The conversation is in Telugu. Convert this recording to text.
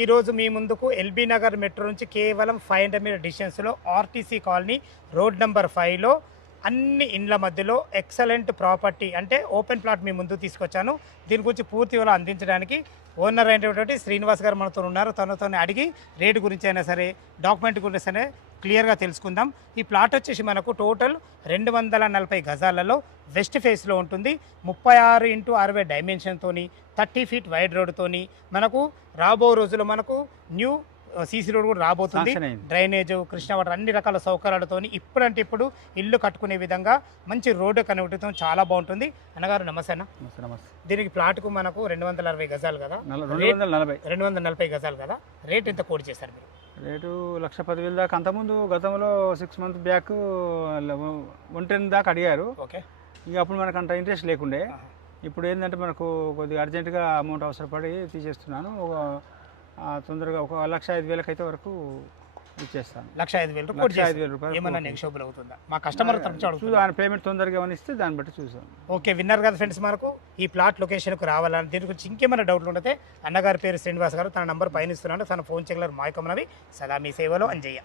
ఈరోజు మీ ముందుకు ఎల్బీ నగర్ మెట్రో నుంచి కేవలం 500 మీటర్ డిస్టెన్స్లో ఆర్టీసీ కాలనీ రోడ్ నెంబర్ 5లో అన్ని ఇండ్ల మధ్యలో ఎక్సలెంట్ ప్రాపర్టీ అంటే ఓపెన్ ప్లాట్ మీ ముందుకు తీసుకొచ్చాను. దీని గురించి పూర్తి వివరాలు అందించడానికి ఓనర్ అయినటువంటి శ్రీనివాస్ గారు మనతో ఉన్నారు. తనతో అడిగి రేటు గురించి అయినా సరే డాక్యుమెంట్ గురించి అయినా క్లియర్గా తెలుసుకుందాం. ఈ ప్లాట్ వచ్చేసి మనకు టోటల్ 240 గజాలలో వెస్ట్ ఫేస్లో ఉంటుంది. 36x60 డైమెన్షన్తోని 30 ఫీట్ వైడ్ రోడ్తోని మనకు రాబో రోజుల్లో మనకు న్యూ సీసీ రోడ్ కూడా రాబోతుంది. డ్రైనేజ్, కృష్ణ వాటర్ అన్ని రకాల సౌకర్యాలతో ఇప్పుడంటే ఇప్పుడు ఇల్లు కట్టుకునే విధంగా మంచి రోడ్డు కనెక్టివ్తో చాలా బాగుంటుంది. అన్నగారు నమస్తే అన్న. దీనికి ప్లాట్కు మనకు 260 గజాలు కదా, 240 గజాలు కదా, రేట్ ఎంత కోడ్ చేశారు మీరు? రేటు 1,10,000 దాకా. అంతకుముందు గతంలో 6 మంత్స్ బ్యాక్ 110 దాకా అడిగారు. ఓకే. ఇక అప్పుడు మనకు అంత ఇంట్రెస్ట్ లేకుండే. ఇప్పుడు ఏంటంటే మనకు కొద్దిగా అర్జెంటుగా అమౌంట్ అవసరపడి తీసేస్తున్నాను. తొందరగా 1,05,000 అయితే వరకు ఇచ్చేస్తాను. 1,05,000 రూపాయలు ఏమన్నా నెగోషియబుల్ అవుతుందా? మా కస్టమర్ తరఫు పేమెంట్ తొందరగా ఏమైనా ఇస్తే దాన్ని బట్టి చూసాం. ఓకే, విన్నారు కదా ఫ్రెండ్స్. మనకు ఈ ప్లాట్ లొకేషన్కు రావాలని దీని గురించి ఇంకేమైనా డౌట్లు ఉంటే అన్నగారి పేరు శ్రీనివాస్ గారు, తన నంబర్ పైన ఇస్తున్నాను. తన ఫోన్ చేయగలరు. మాయకమ్మనవి సదా మీ సేవలో అంజయ్య.